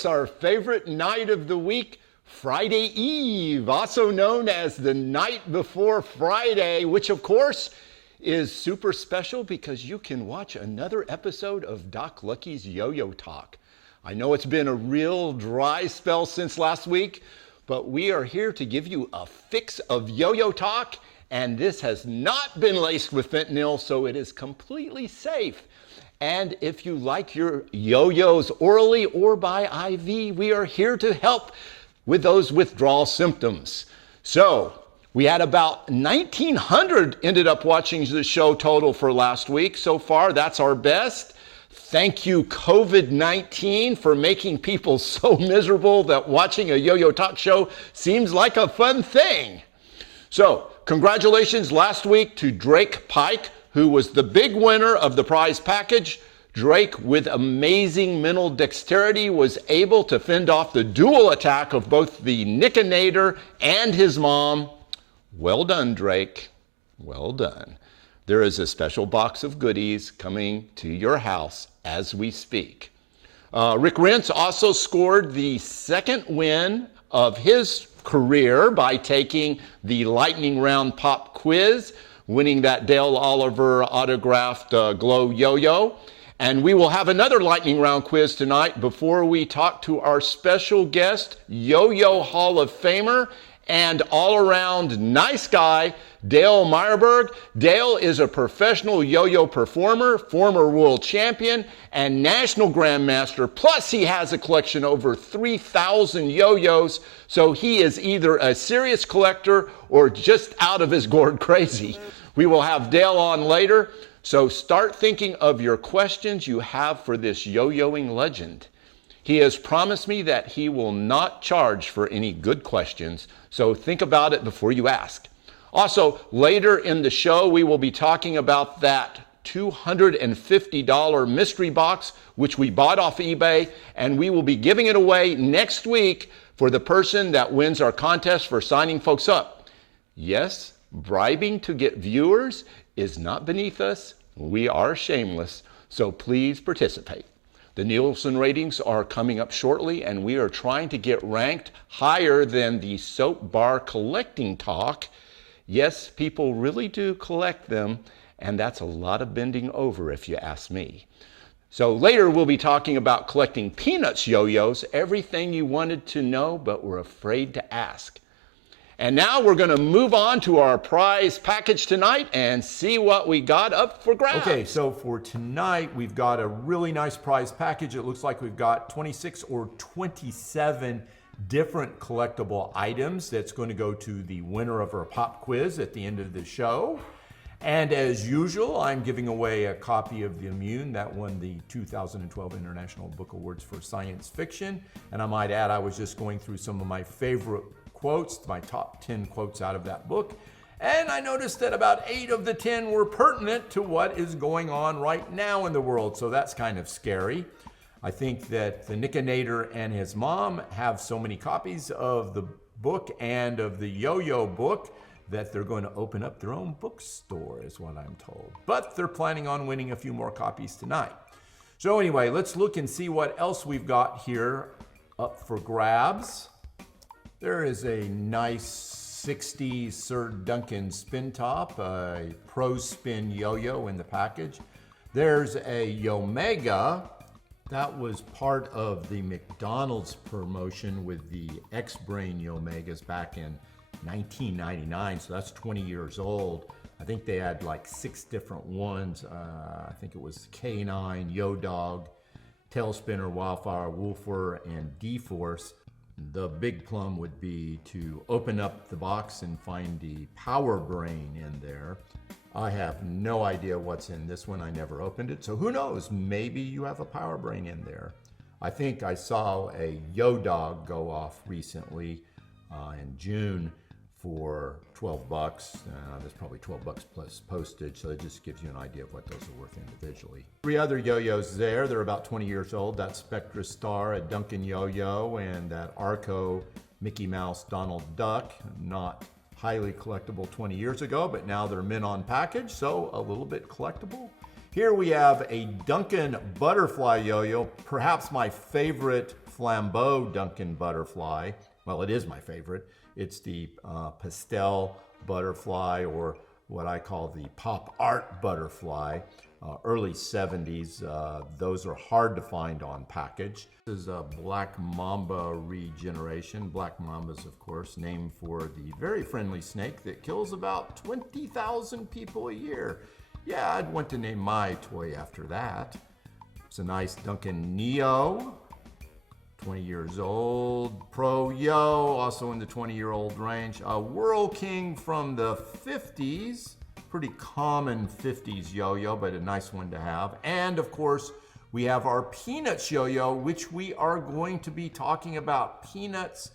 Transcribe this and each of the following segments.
it's our favorite night of the week, Friday Eve, also known as the night before Friday, which of course is super special because you can watch another episode of Doc Lucky's Yo-Yo Talk. I know it's been a real dry spell since last week, but we are here to give you a fix of yo-yo talk, and this has not been laced with fentanyl, so it is completely safe. And if you like your yo-yos orally or by IV, we are here to help with those withdrawal symptoms. So we had about 1,900 ended up watching the show total for last week. So far, that's our best. Thank you, COVID-19, for making people so miserable that watching a yo-yo talk show seems like a fun thing. So, congratulations last week to Drake Pike, who was the big winner of the prize package. Drake, with amazing mental dexterity, was able to fend off the dual attack of both the Nickinator and his mom. Well done, Drake. Well done. There is a special box of goodies coming to your house as we speak. Rick Rentz also scored the second win of his career by taking the lightning round pop quiz, winning that Dale Oliver autographed glow yo-yo. And we will have another lightning round quiz tonight before we talk to our special guest, Yo-Yo Hall of Famer and all-around nice guy, Dale Mryberg. Dale is a professional yo-yo performer, former world champion, and national grandmaster. Plus, he has a collection over 3,000 yo-yos, so he is either a serious collector or just out of his gourd crazy. We will have Dale on later, so start thinking of your questions you have for this yo-yoing legend. He has promised me that he will not charge for any good questions, so think about it before you ask. Also, later in the show, we will be talking about that $250 mystery box, which we bought off eBay, and we will be giving it away next week for the person that wins our contest for signing folks up. Yes, bribing to get viewers is not beneath us. We are shameless, so please participate. The Nielsen ratings are coming up shortly, and we are trying to get ranked higher than the soap bar collecting talk. Yes, people really do collect them, and that's a lot of bending over if you ask me. So later we'll be talking about collecting Peanuts yo-yos, everything you wanted to know but were afraid to ask. And now we're going to move on to our prize package tonight and see what we got up for grabs. Okay, so for tonight, we've got a really nice prize package. It looks like we've got 26 or 27 different collectible items that's going to go to the winner of our pop quiz at the end of the show. And as usual, I'm giving away a copy of The Immune that won the 2012 International Book Awards for Science Fiction. And I might add, I was just going through some of my favorite quotes, my top 10 quotes out of that book. And I noticed that about 8 of the 10 were pertinent to what is going on right now in the world. So that's kind of scary. I think that the Nickinator and his mom have so many copies of the book and of the yo-yo book that they're going to open up their own bookstore, is what I'm told. But they're planning on winning a few more copies tonight. So anyway, let's look and see what else we've got here up for grabs. There is a nice 60s Sir Duncan spin top, a pro spin yo-yo in the package. There's a Yomega. That was part of the McDonald's promotion with the X-Brain Yomegas back in 1999, so that's 20 years old. I think they had like 6 different ones. I think it was K9, Yo-Dog, Tailspinner, Wildfire, Wolfer, and D-Force. The big plum would be to open up the box and find the Power Brain in there. I have no idea what's in this one. I never opened it, so who knows? Maybe you have a Power Brain in there. I think I saw a Yo-Dog go off recently in June for 12 bucks. That's probably 12 bucks plus postage, so it just gives you an idea of what those are worth individually. 3 other yo-yos there. They're about 20 years old. That Spectra Star, a Duncan yo-yo, and that Arco Mickey Mouse Donald Duck. Not highly collectible 20 years ago, but now they're mint on package, so a little bit collectible. Here we have a Duncan butterfly yo-yo, perhaps my favorite flambeau Duncan butterfly. Well, it is my favorite. It's the pastel butterfly, or what I call the pop art butterfly, early 70s. Those are hard to find on package. This is a Black Mamba regeneration. Black Mambas, of course, named for the very friendly snake that kills about 20,000 people a year. Yeah, I'd want to name my toy after that. It's a nice Duncan Neo, 20 years old. Pro Yo, also in the 20-year-old range. A Whirl King from the 50s. Pretty common 50s yo-yo, but a nice one to have. And of course, we have our Peanuts yo-yo, which we are going to be talking about Peanuts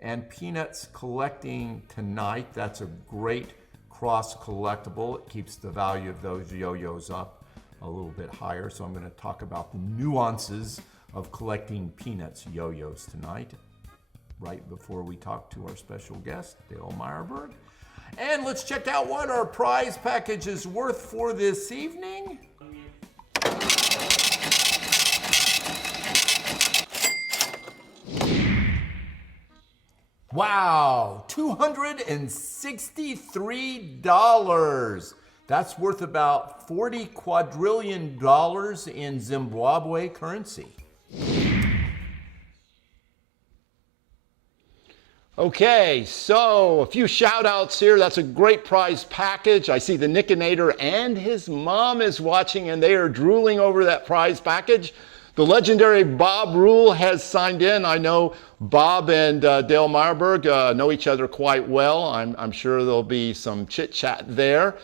and Peanuts collecting tonight. That's a great cross collectible. It keeps the value of those yo-yos up a little bit higher. So I'm going to talk about the nuances of collecting Peanuts yo-yos tonight, right before we talk to our special guest, Dale Mryberg. And let's check out what our prize package is worth for this evening. Wow, $263. That's worth about $40 quadrillion in Zimbabwe currency. Okay, so a few shout outs here. That's a great prize package. I see the Nickinator and his mom is watching and they are drooling over that prize package. The legendary Bob Rule has signed in. I know Bob and Dale Mryberg know each other quite well. I'm sure there'll be some chit chat there.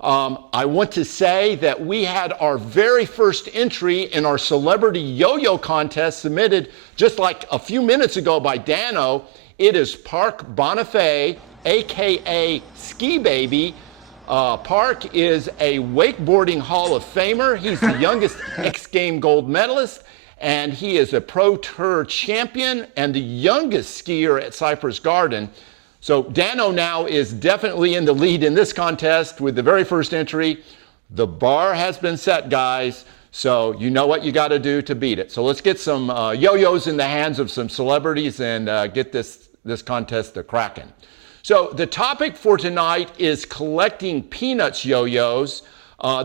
I want to say that we had our very first entry in our celebrity yo-yo contest submitted just like a few minutes ago by Dano. It is Park Bonifay, aka Ski Baby. Park is a wakeboarding Hall of Famer. He's the youngest X Game gold medalist, and he is a Pro Tour champion and the youngest skier at Cypress Garden. So Dano now is definitely in the lead in this contest with the very first entry. The bar has been set, guys, so you know what you got to do to beat it. So let's get some yo-yos in the hands of some celebrities and get this contest a cracking. So the topic for tonight is collecting Peanuts yo-yos.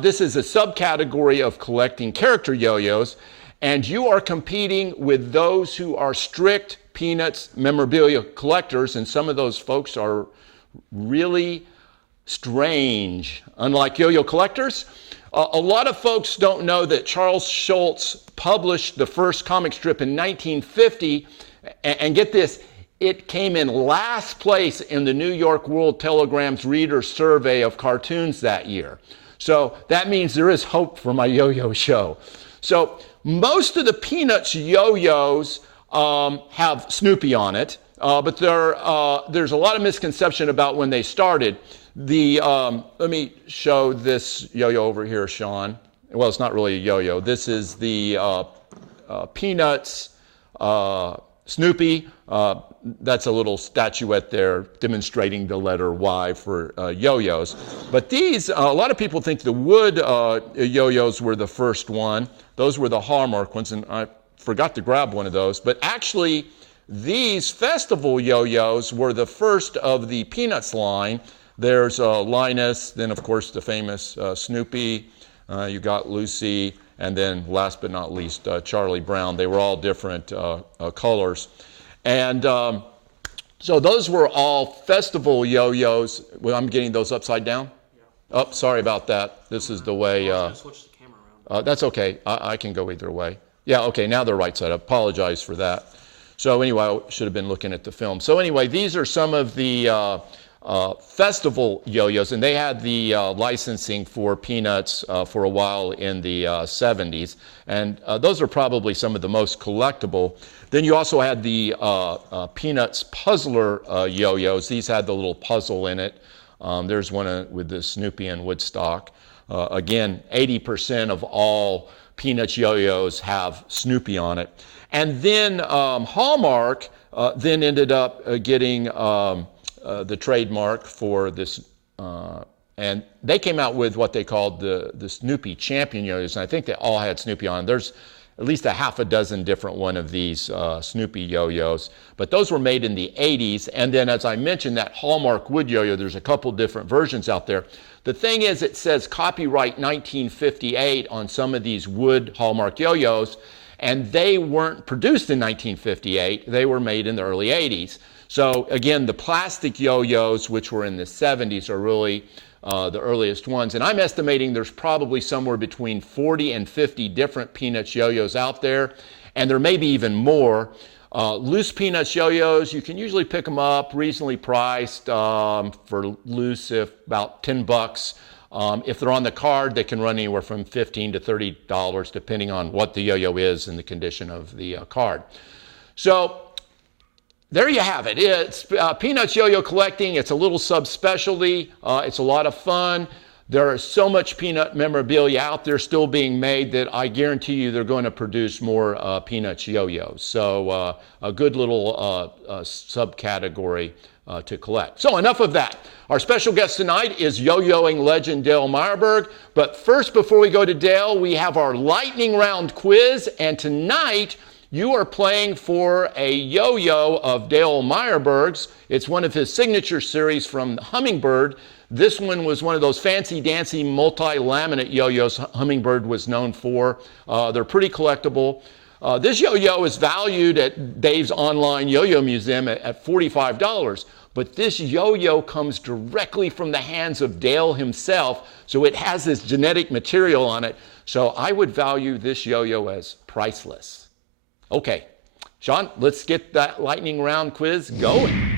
This is a subcategory of collecting character yo-yos, and you are competing with those who are strict Peanuts memorabilia collectors, and some of those folks are really strange, unlike yo-yo collectors. A lot of folks don't know that Charles Schulz published the first comic strip in 1950, and get this, it came in last place in the New York World Telegram's Reader's Survey of Cartoons that year. So that means there is hope for my yo-yo show. So most of the Peanuts yo-yos have Snoopy on it, but there's a lot of misconception about when they started. Let me show this yo-yo over here, Sean. Well, it's not really a yo-yo. This is the Peanuts Snoopy. That's a little statuette there demonstrating the letter Y for yo-yos. But these, a lot of people think the wood yo-yos were the first one. Those were the Hallmark ones, and I forgot to grab one of those. But actually, these festival yo-yos were the first of the Peanuts line. There's Linus, then of course the famous Snoopy, you got Lucy, and then last but not least, Charlie Brown. They were all different colors. And so those were all festival yo-yos. Well, I'm getting those upside down? Yeah. Oh, sorry about that. This is the way. Switch the camera around. That's okay. I can go either way. Yeah, okay, now they're right side up. Apologize for that. So anyway, I should have been looking at the film. So anyway, these are some of the festival yo-yos, and they had the licensing for Peanuts for a while in the 70s, and those are probably some of the most collectible. Then you also had the Peanuts Puzzler yo-yos. These had the little puzzle in it. There's one with the Snoopy and Woodstock. Again, 80% of all Peanuts yo-yos have Snoopy on it. And then Hallmark then ended up getting the trademark for this And they came out with what they called the Snoopy Champion yo-yos, and I think they all had Snoopy on. There's at least a half a dozen different one of these Snoopy yo-yos, but those were made in the 80s. And then, as I mentioned, that Hallmark wood yo-yo, there's a couple different versions out there. The thing is, it says copyright 1958 on some of these wood Hallmark yo-yos, and they weren't produced in 1958. They were made in the early 80s. So again, the plastic yo-yos, which were in the 70s, are really the earliest ones. And I'm estimating there's probably somewhere between 40 and 50 different Peanuts yo-yos out there, and there may be even more. Loose Peanuts yo-yos, you can usually pick them up reasonably priced for loose, if about 10 bucks. If they're on the card, they can run anywhere from $15 to $30, depending on what the yo-yo is and the condition of the card. So there you have it. It's Peanuts yo-yo collecting. It's a little subspecialty. It's a lot of fun. There is so much Peanut memorabilia out there still being made that I guarantee you they're going to produce more Peanuts yo-yos. So a good little subcategory to collect. So enough of that. Our special guest tonight is yo-yoing legend Dale Mryberg. But first, before we go to Dale, we have our lightning round quiz. And tonight, you are playing for a yo-yo of Dale Mryberg's. It's one of his signature series from Hummingbird. This one was one of those fancy-dancy multi-laminate yo-yos Hummingbird was known for. They're pretty collectible. This yo-yo is valued at Dave's online yo-yo museum at $45. But this yo-yo comes directly from the hands of Dale himself, so it has this genetic material on it. So I would value this yo-yo as priceless. Okay, Sean, let's get that lightning round quiz going.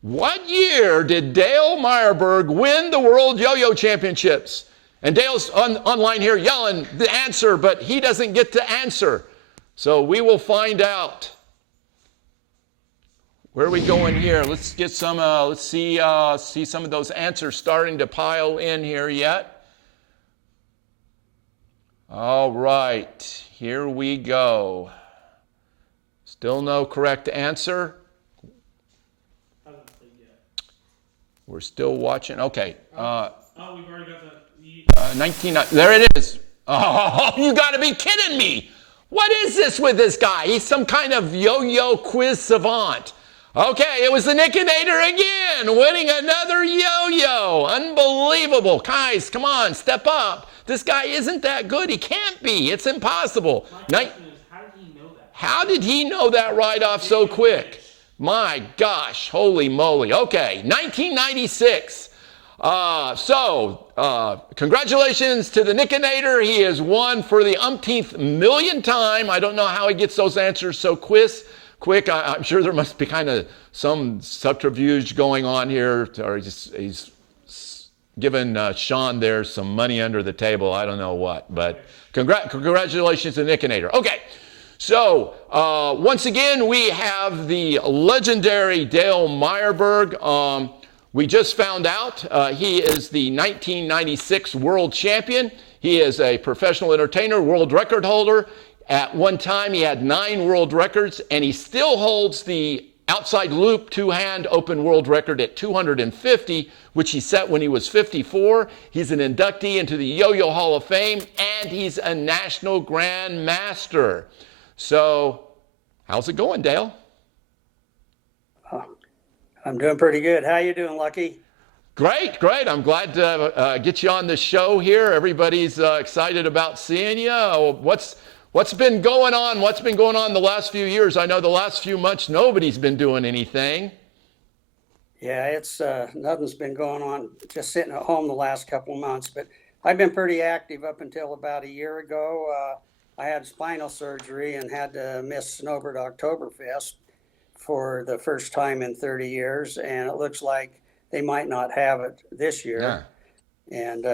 What year did Dale Mryberg win the World Yo-Yo Championships? And Dale's online here yelling the answer, but he doesn't get to answer. So we will find out. Where are we going here? Let's get some, let's see some of those answers starting to pile in here yet. All right, here we go. Still no correct answer. We're still watching. Okay. We've already got 19. There it is. Oh, you got to be kidding me. What is this with this guy? He's some kind of yo-yo quiz savant. Okay, it was the Nickinator again, winning another yo-yo. Unbelievable. Guys, come on, step up. This guy isn't that good. He can't be. It's impossible. My question is, how did he know that? How did he know that right off so quick? My gosh, holy moly. Okay, 1996. Congratulations to the Nickinator. He has won for the umpteenth million time. I don't know how he gets those answers so quick. I'm sure there must be kind of some subterfuge going on here. Or he's given Sean there some money under the table. I don't know what, but congratulations to the Nickinator. Okay. So, once again, we have the legendary Dale Mryberg. We just found out he is the 1996 world champion. He is a professional entertainer, world record holder. At one time, he had 9 world records, and he still holds the outside loop two-hand open world record at 250, which he set when he was 54. He's an inductee into the Yo-Yo Hall of Fame, and he's a national grand master. So, how's it going, Dale? I'm doing pretty good. How you doing, Lucky? Great. I'm glad to get you on the show here. Everybody's excited about seeing you. What's been going on? What's been going on the last few years? I know the last few months nobody's been doing anything. Yeah, it's nothing's been going on. Just sitting at home the last couple of months. But I've been pretty active up until about a year ago. I had spinal surgery and had to miss Snowbird Oktoberfest for the first time in 30 years, and it looks like they might not have it this year. Yeah. And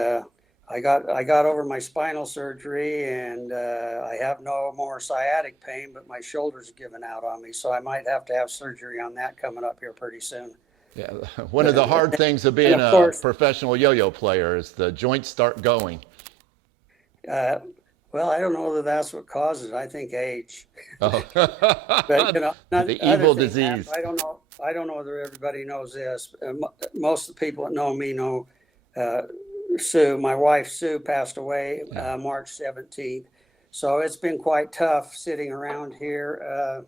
I got over my spinal surgery, and I have no more sciatic pain, but my shoulder's given out on me, so I might have to have surgery on that coming up here pretty soon. Yeah, one of the hard things of being a professional yo-yo player is the joints start going. Well, I don't know whether that's what causes it. I think age. Oh. But, the evil disease. I don't know. I don't know whether everybody knows this. Most of the people that know me know Sue. My wife Sue passed away March 17th. So it's been quite tough sitting around here,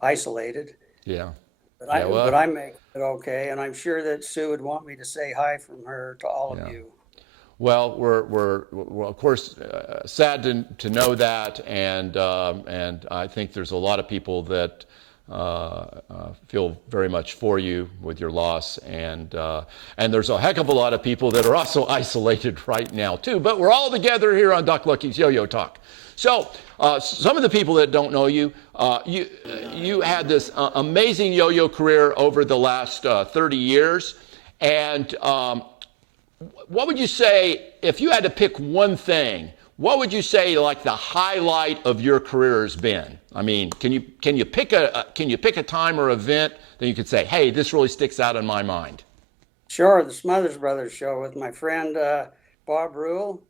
isolated. Yeah. But I make it okay, and I'm sure that Sue would want me to say hi from her to all of you. Well, we're of course sad to know that, and I think there's a lot of people that feel very much for you with your loss, and there's a heck of a lot of people that are also isolated right now too. But we're all together here on Doc Lucky's Yo-Yo Talk. So some of the people that don't know you, you had this amazing yo-yo career over the last 30 years, and what would you say, if you had to pick one thing, what would you say like the highlight of your career has been? I mean, can you pick a time or event that you could say, hey, this really sticks out in my mind? Sure, the Smothers Brothers show with my friend Bob Rule,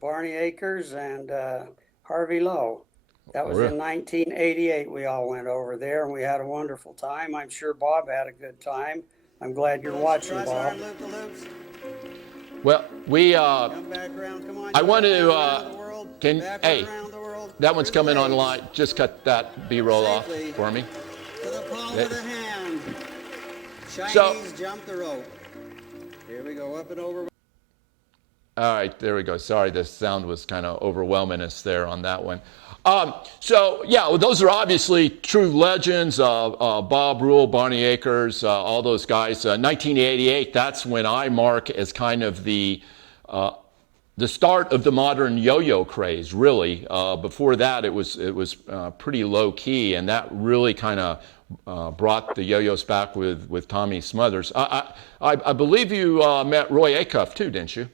Barney Akers, and Harvey Lowe. That was in 1988. We all went over there and we had a wonderful time. I'm sure Bob had a good time. I'm glad you're watching, Bob. Well, we I want to hey, that one's coming online. Just cut that B-roll off for me. To the palm of the hand. Chinese So, jump the rope. Here we go, up and over. all right, there we go. Sorry, the sound was kind of overwhelming us there on that one. So yeah, well, those are obviously true legends. Bob Rule, Barney Akers, all those guys. 1988, that's when I mark as kind of the start of the modern yo-yo craze. Really, before that, it was pretty low key, and that really kind of brought the yo-yos back with Tommy Smothers. I believe you met Roy Acuff too, didn't you?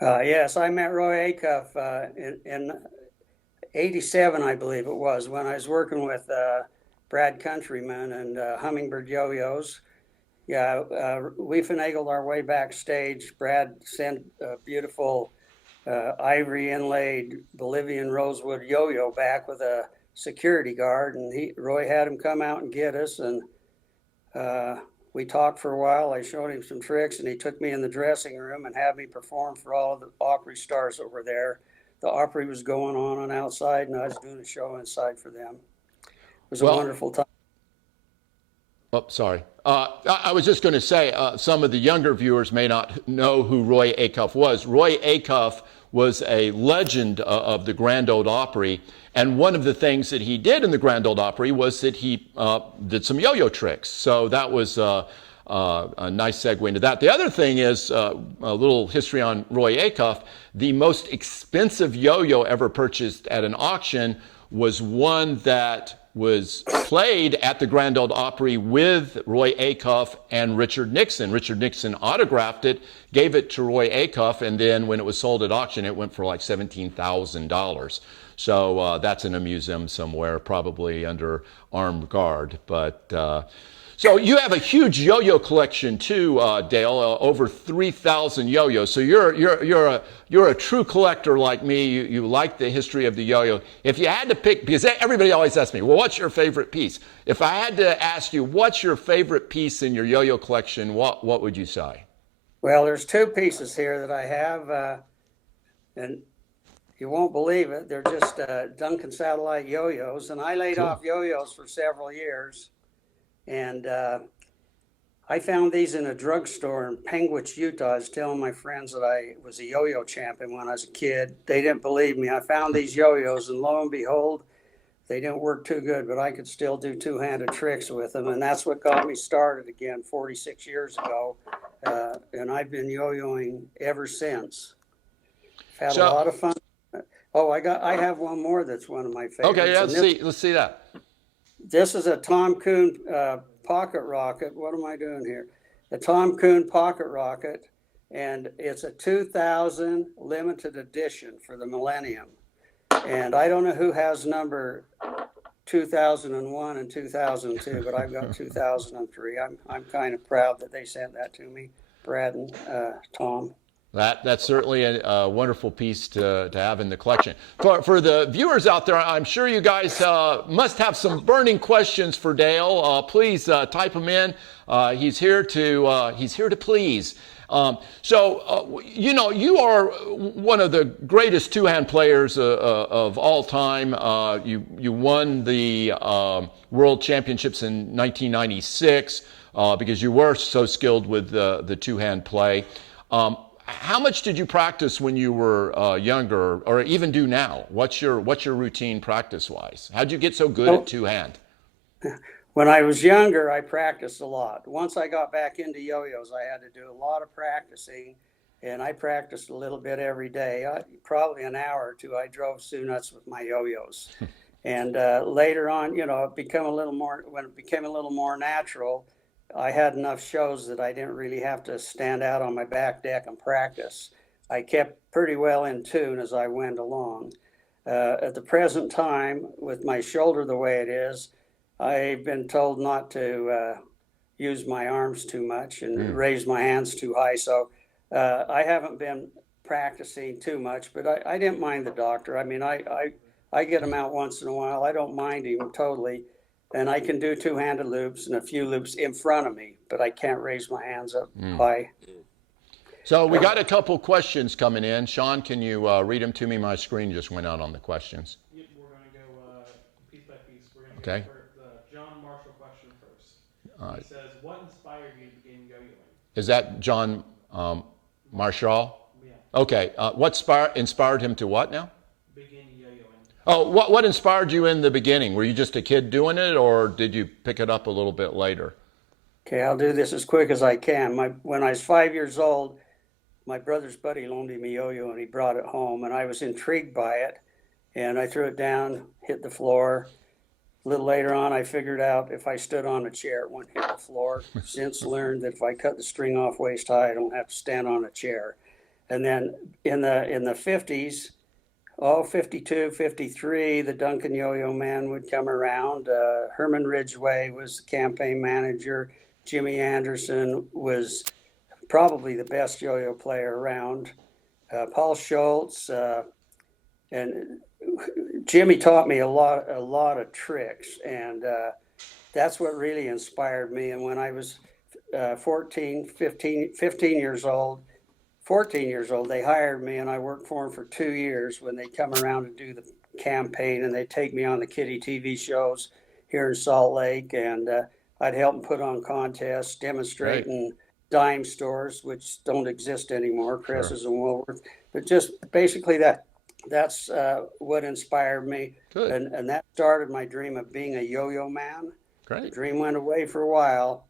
Yes, I met Roy Acuff in 87, I believe it was, when I was working with Brad Countryman and Hummingbird Yo-Yos. Yeah, we finagled our way backstage. Brad sent a beautiful ivory inlaid Bolivian rosewood yo-yo back with a security guard, and Roy had him come out and get us, and we talked for a while. I showed him some tricks, and he took me in the dressing room and had me perform for all of the Opry stars over there. The Opry was going on outside, and I was doing a show inside for them. It was a wonderful time. Oh, sorry. I was just going to say, some of the younger viewers may not know who Roy Acuff was. Roy Acuff was a legend of the Grand Ole Opry, and one of the things that he did in the Grand Ole Opry was that he did some yo-yo tricks. So that was a nice segue into that. The other thing is a little history on Roy Acuff. The most expensive yo-yo ever purchased at an auction was one that was played at the Grand Ole Opry with Roy Acuff and Richard Nixon. Richard Nixon autographed it, gave it to Roy Acuff, and then when it was sold at auction, it went for like $17,000. So that's in a museum somewhere, probably under armed guard. But so you have a huge yo-yo collection too, Dale. Over 3,000 yo-yos. So you're a true collector like me. You like the history of the yo-yo. If you had to pick, because everybody always asks me, well, what's your favorite piece? If I had to ask you, what's your favorite piece in your yo-yo collection? What would you say? Well, there's two pieces here that I have, and you won't believe it. They're just Duncan Satellite yo-yos, and I laid off yo-yos for several years. And I found these in a drugstore in Penguich, Utah. I was telling my friends that I was a yo-yo champion when I was a kid. They didn't believe me. I found these yo-yos, and lo and behold, they didn't work too good, but I could still do two-handed tricks with them. And that's what got me started again 46 years ago. And I've been yo-yoing ever since. Had a lot of fun. Oh, I have one more that's one of my favorites. Okay, yeah, let's see that. This is a Tom Kuhn pocket rocket. What am I doing here? A Tom Kuhn pocket rocket, and it's a 2000 limited edition for the millennium. And I don't know who has number 2001 and 2002, but I've got 2003. I'm kind of proud that they sent that to me, Brad and Tom. That's certainly a wonderful piece to have in the collection. For the viewers out there, I'm sure you guys must have some burning questions for Dale. Please type them in. He's here to please. You are one of the greatest two-hand players of all time. You won the World Championships in 1996 because you were so skilled with the two-hand play. How much did you practice when you were younger, or even do now? What's your routine practice-wise? How'd you get so good at two-hand? When I was younger, I practiced a lot. Once I got back into yo-yos, I had to do a lot of practicing, and I practiced a little bit every day. Probably an hour or two. I drove Sue nuts with my yo-yos. And later on, when it became a little more natural, I had enough shows that I didn't really have to stand out on my back deck and practice. I kept pretty well in tune as I went along. At the present time, with my shoulder the way it is, I've been told not to use my arms too much and raise my hands too high. So I haven't been practicing too much, but I didn't mind the doctor. I mean, I get him out once in a while. I don't mind him totally. And I can do two-handed loops and a few loops in front of me, but I can't raise my hands up high. So we got a couple questions coming in. Sean, can you read them to me? My screen just went out on the questions. Yep, we're going to go piece by piece. We're going to Okay. go for the John Marshall question first. He says, what inspired you to begin yo-yoing? Is that John Marshall? Yeah. Okay. What inspired him to what now? Begin yo-yoing. Oh, what inspired you in the beginning? Were you just a kid doing it, or did you pick it up a little bit later? Okay, I'll do this as quick as I can. When I was 5 years old, my brother's buddy loaned me a yo-yo and he brought it home, and I was intrigued by it, and I threw it down, hit the floor. A little later on, I figured out if I stood on a chair, it wouldn't hit the floor. Since learned that if I cut the string off waist high, I don't have to stand on a chair. And then in the 50s, 52, 53, the Duncan Yo-Yo Man would come around. Herman Ridgway was the campaign manager. Jimmy Anderson was probably the best yo-yo player around. Paul Schultz, and Jimmy taught me a lot of tricks, and that's what really inspired me. And when I was 15 years old, 14 years old, they hired me, and I worked for them for 2 years when they come around to do the campaign, and they take me on the kiddie TV shows here in Salt Lake, and I'd help them put on contests, demonstrate in dime stores, which don't exist anymore, Cress's and Woolworth. But just basically that's what inspired me. Good. And that started my dream of being a yo-yo man. Great. The dream went away for a while,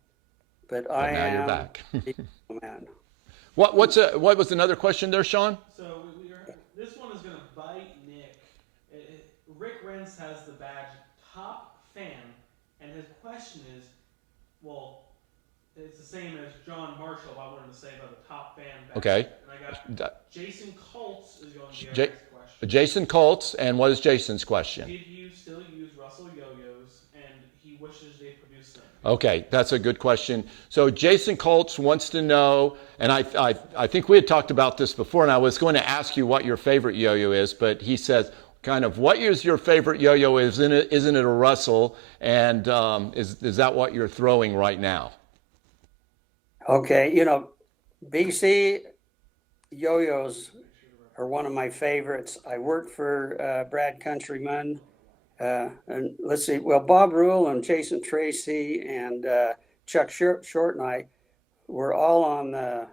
but I now am you're back. a yo-yo man. What was another question there, Sean? So this one is going to bite Nick. Rick Rentz has the badge top fan, and his question is, well, it's the same as John Marshall. I wanted to say about the top fan badge. Okay. And I got Jason Colts is going to be our next question. Jason Colts, and what is Jason's question? Did you still use Russell yo-yos, and he wishes they produced them? Okay, that's a good question. So Jason Colts wants to know, and I think we had talked about this before, and I was going to ask you what your favorite yo-yo is, but he says, kind of, what is your favorite yo-yo? Isn't it a Russell? And is that what you're throwing right now? Okay, BC yo-yos are one of my favorites. I worked for Brad Countryman, and let's see, well, Bob Rule and Jason Tracy and Chuck Short and I were all on the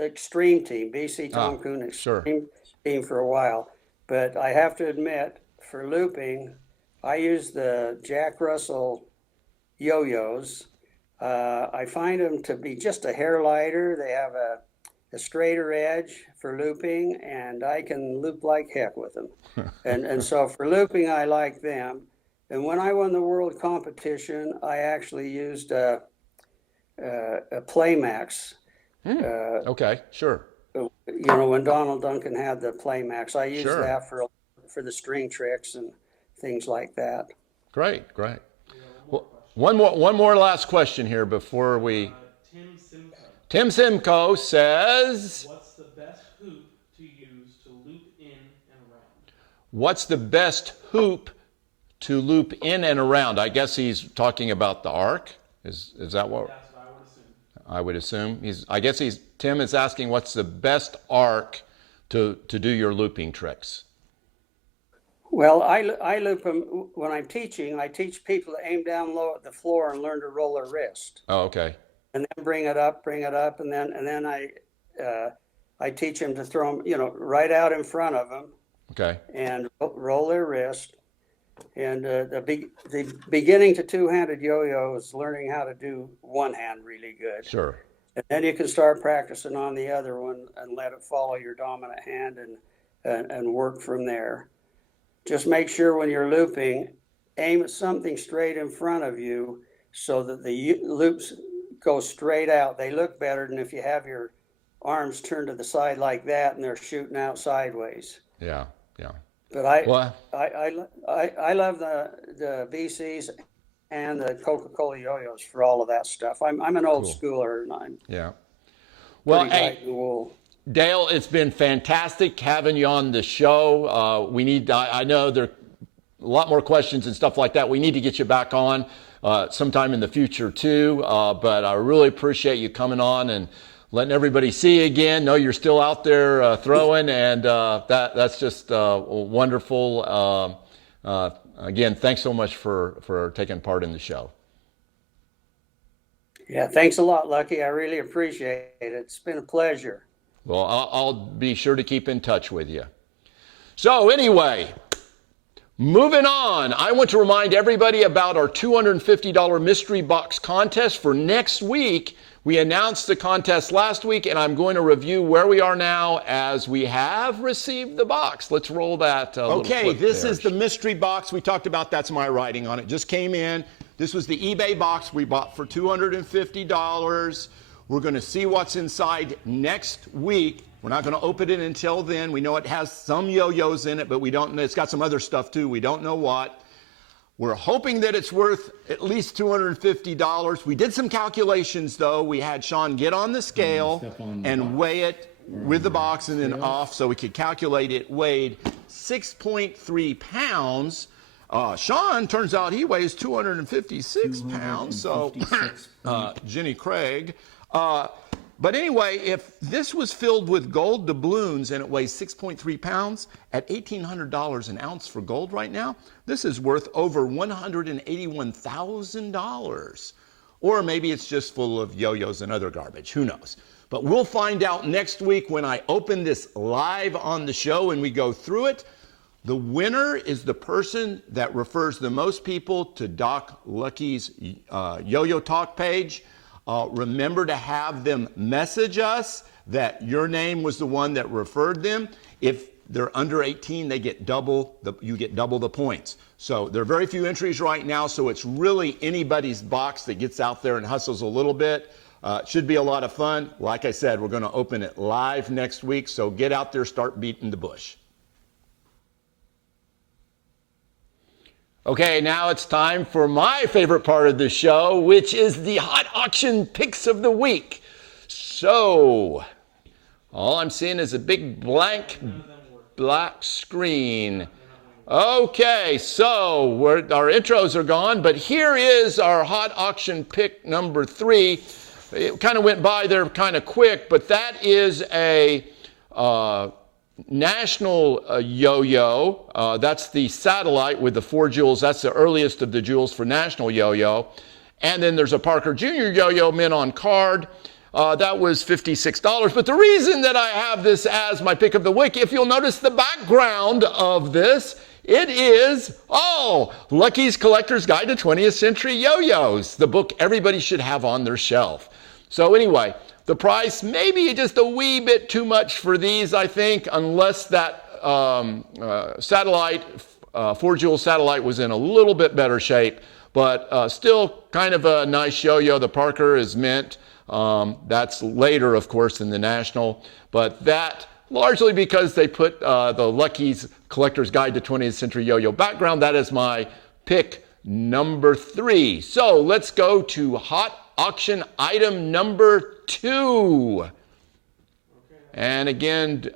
Extreme team, BC Tom Coon Extreme team for a while. But I have to admit, for looping, I use the Jack Russell yo-yos. I find them to be just a hair lighter. They have a straighter edge for looping, and I can loop like heck with them. and so for looping, I like them. And when I won the world competition, I actually used a Playmax. Okay, sure. When Donald Duncan had the Playmax, I used that for the string tricks and things like that. Great. Well, one more last question here before we. Tim Simcoe. Tim Simcoe says. What's the best what's the best hoop to loop in and around? I guess he's talking about the arc. Is that what? That's what I would assume. I would assume. Tim is asking what's the best arc to do your looping tricks. Well, I loop them when I'm teaching. I teach people to aim down low at the floor and learn to roll their wrist, Oh, okay. and then bring it up, and then I teach them to throw them, right out in front of them Okay. and roll their wrist. And the beginning to two-handed yo-yo is learning how to do one hand really good. Sure. And then you can start practicing on the other one and let it follow your dominant hand and work from there. Just make sure when you're looping, aim at something straight in front of you so that the loops go straight out. They look better than if you have your arms turned to the side like that and they're shooting out sideways. Yeah. But I Well, love the BCs and the Coca-Cola yo-yos for all of that stuff. I'm an old schooler and I'm yeah. Well, pretty hey, dyed in the wool. Dale, it's been fantastic having you on the show. I know there are a lot more questions and stuff like that. We need to get you back on sometime in the future too. But I really appreciate you coming on and letting everybody see you again. Know you're still out there throwing, and that's just wonderful. Again, thanks so much for taking part in the show. Yeah, thanks a lot, Lucky. I really appreciate it. It's been a pleasure. Well, I'll be sure to keep in touch with you. So anyway, moving on, I want to remind everybody about our $250 mystery box contest for next week. We announced the contest last week, and I'm going to review where we are now as we have received the box. Let's roll that. Okay, this is the mystery box. We talked about that's my writing on it. Just came in. This was the eBay box we bought for $250. We're going to see what's inside next week. We're not going to open it until then. We know it has some yo-yos in it, but we don't know. It's got some other stuff too. We don't know what. We're hoping that it's worth at least $250. We did some calculations though. We had Sean get on the scale and weigh it with the box and then off so we could calculate it. Weighed 6.3 pounds. Sean, turns out he weighs 256 pounds. So, Jenny Craig. But anyway, if this was filled with gold doubloons and it weighs 6.3 pounds at $1,800 an ounce for gold right now, this is worth over $181,000. Or maybe it's just full of yo-yos and other garbage. Who knows? But we'll find out next week when I open this live on the show and we go through it. The winner is the person that refers the most people to Doc Lucky's Yo-Yo Talk page. Remember to have them message us that your name was the one that referred them. If they're under 18, you get double the points. So there are very few entries right now, so it's really anybody's box that gets out there and hustles a little bit. It should be a lot of fun. Like I said, we're going to open it live next week, so get out there, start beating the bush. Okay, now it's time for my favorite part of the show, which is the hot auction picks of the week. So, all I'm seeing is a big black screen. Okay, so our intros are gone, but here is our hot auction pick number 3. It kind of went by there kind of quick, but that is a national yo-yo. That's the satellite with the 4 jewels. That's the earliest of the jewels for national yo-yo. And then there's a Parker Jr. yo-yo mint on card. That was $56. But the reason that I have this as my pick of the week, if you'll notice the background of this, it is, Lucky's Collector's Guide to 20th Century Yo-Yos, the book everybody should have on their shelf. So anyway, the price may be just a wee bit too much for these, I think, unless that satellite, 4-jewel satellite was in a little bit better shape, but still kind of a nice yo-yo. The Parker is mint. That's later, of course, than the National, but that largely because they put the Lucky's Collector's Guide to 20th Century Yo-Yo background. That is my pick number 3. So let's go to hot auction item number 2. And again,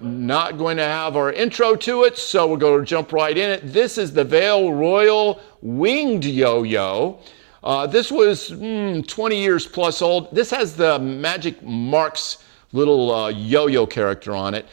not going to have our intro to it, so we're going to jump right in it. This is the Vail Royal Winged Yo-Yo. This was 20 years plus old. This has the Magic Marks little yo-yo character on it.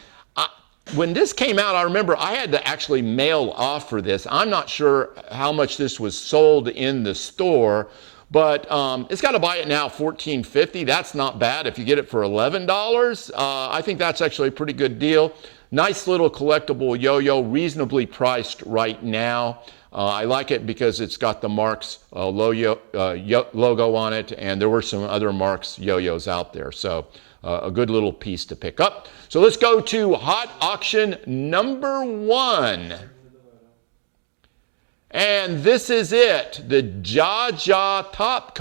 When this came out, I remember I had to actually mail off for this. I'm not sure how much this was sold in the store, but it's got to buy it now $14.50. That's not bad. If you get it for $11, I think that's actually a pretty good deal. Nice little collectible yo-yo, reasonably priced right now. I like it because it's got the Marks logo on it, and there were some other Marks yo-yos out there. So a good little piece to pick up. So let's go to hot auction number 1. And this is it, the Jaja Top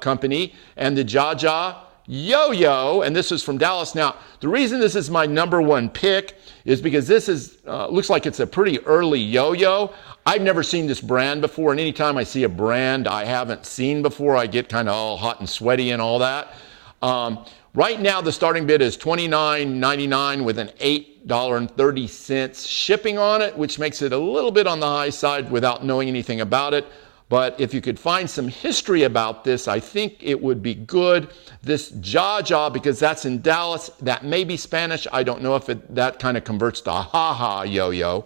Company and the Jaja Yo-Yo, and this is from Dallas. Now, the reason this is my number 1 pick is because this is looks like it's a pretty early yo-yo. I've never seen this brand before, and anytime I see a brand I haven't seen before, I get kind of all hot and sweaty and all that. Right now, the starting bid is $29.99 with an $8.30 shipping on it, which makes it a little bit on the high side without knowing anything about it. But if you could find some history about this, I think it would be good. This Jaja, because that's in Dallas, that may be Spanish. I don't know if that kind of converts to ha-ha yo-yo.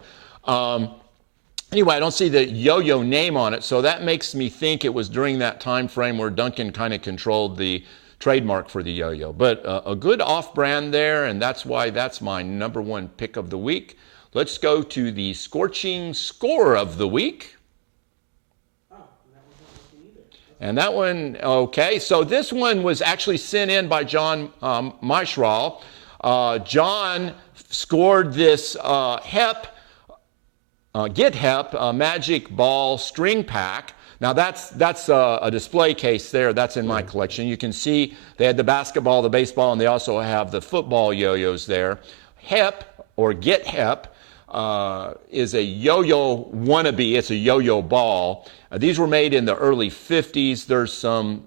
Anyway, I don't see the yo-yo name on it, so that makes me think it was during that time frame where Duncan kind of controlled the trademark for the yo-yo. But a good off-brand there, and that's why that's my number 1 pick of the week. Let's go to the scorching score of the week. And that one, okay, so this one was actually sent in by John Mryberg. John scored this Get Hep Magic Ball String Pack. Now that's a display case there. That's in my collection. You can see they had the basketball, the baseball, and they also have the football yo-yos there. Hep, or Get Hep, is a yo-yo wannabe. It's a yo-yo ball. These were made in the early 50s. There's some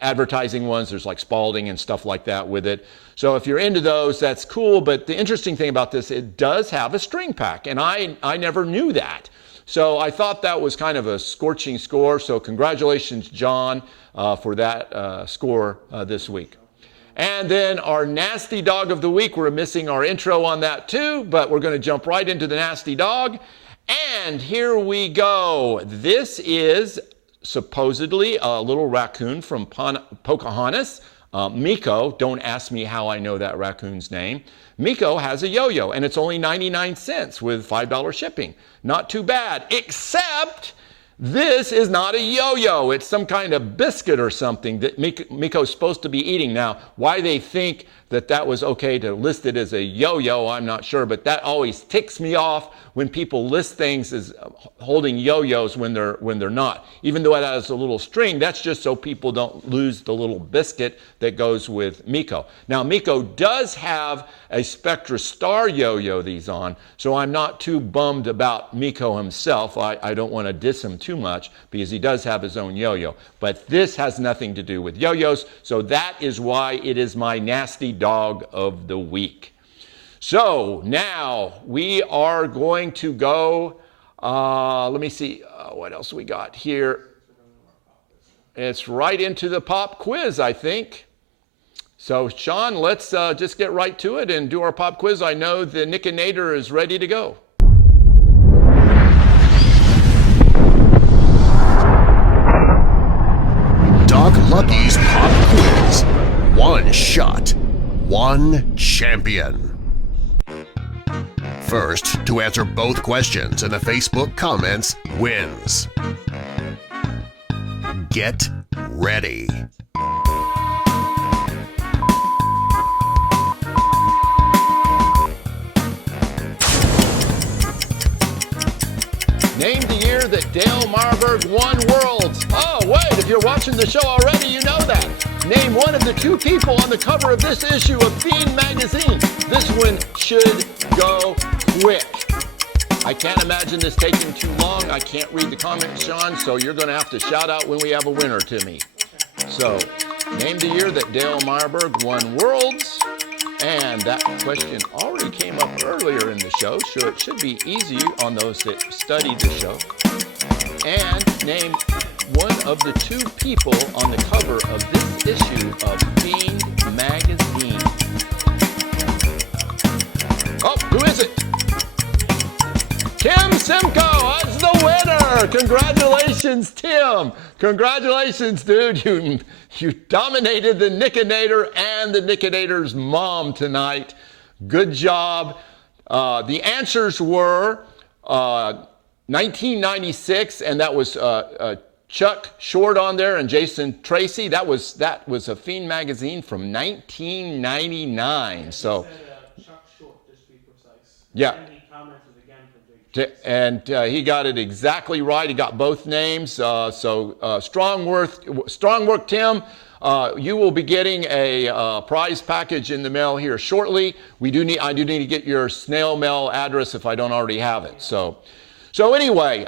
advertising ones. There's like Spalding and stuff like that with it. So if you're into those, that's cool. But the interesting thing about this, it does have a string pack, and I never knew that. So I thought that was kind of a scorching score. So congratulations, John, for that score this week. And then our nasty dog of the week, we're missing our intro on that too, but we're going to jump right into the nasty dog. And here we go. This is supposedly a little raccoon from Pocahontas. Miko, don't ask me how I know that raccoon's name. Miko has a yo-yo, and it's only 99 cents with $5 shipping. Not too bad, except this is not a yo-yo. It's some kind of biscuit or something that Miko's supposed to be eating. Now, why they think that was okay to list it as a yo-yo, I'm not sure, but that always ticks me off when people list things as holding yo-yos when they're not. Even though it has a little string, that's just so people don't lose the little biscuit that goes with Miko. Now, Miko does have a Spectra Star yo-yo these on, so I'm not too bummed about Miko himself. I don't want to diss him too much because he does have his own yo-yo. But this has nothing to do with yo-yos, so that is why it is my nasty dog of the week. So now we are going to go, let me see what else we got here. It's right into the pop quiz, I think. So Sean, let's just get right to it and do our pop quiz. I know the Nickinator is ready to go. Doc Lucky's Pop Quiz. One shot, one champion. First to answer both questions in the Facebook comments wins. Get ready. Name the year that Dale Mryberg won Worlds. Oh, wait, if you're watching the show already, you know that. Name one of the 2 people on the cover of this issue of Fiend magazine. This one should go quick. I can't imagine this taking too long. I can't read the comments, Sean, so you're going to have to shout out when we have a winner to me. So, name the year that Dale Mryberg won Worlds. And that question already came up earlier in the show, so it should be easy on those that studied the show. And name one of the two people on the cover of this issue of Fiend magazine. Oh, who is it? Tim Simcoe is the winner. Congratulations, Tim. Congratulations, dude. You dominated the Nickinator and the Nickinator's mom tonight. Good job. The answers were 1996, and that was Chuck Short on there and Jason Tracy. That was a Fiend magazine from 1999. So, Chuck Short, just to be precise. yeah. And he commented again from Jake. And he got it exactly right. He got both names. Strong work, Tim. You will be getting a prize package in the mail here shortly. I do need to get your snail mail address if I don't already have it. So anyway,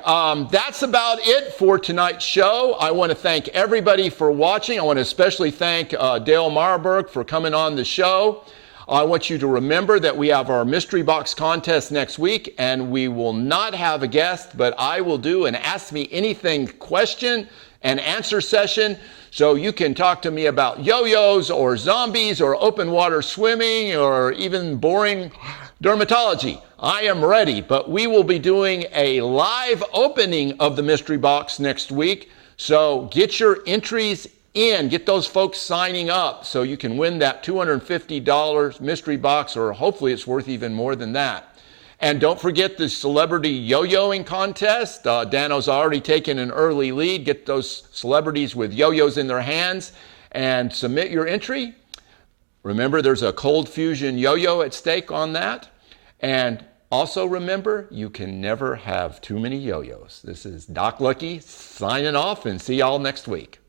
that's about it for tonight's show. I want to thank everybody for watching. I want to especially thank Dale Mryberg for coming on the show. I want you to remember that we have our mystery box contest next week, and we will not have a guest, but I will do an Ask Me Anything question and answer session. So you can talk to me about yo-yos or zombies or open water swimming or even boring dermatology. I am ready, but we will be doing a live opening of the mystery box next week. So get your entries in, get those folks signing up so you can win that $250 mystery box, or hopefully it's worth even more than that. And don't forget the celebrity yo-yoing contest. Dano's already taken an early lead. Get those celebrities with yo-yos in their hands and submit your entry. Remember, there's a cold fusion yo-yo at stake on that. And also remember, you can never have too many yo-yos. This is Doc Lucky signing off, and see y'all next week.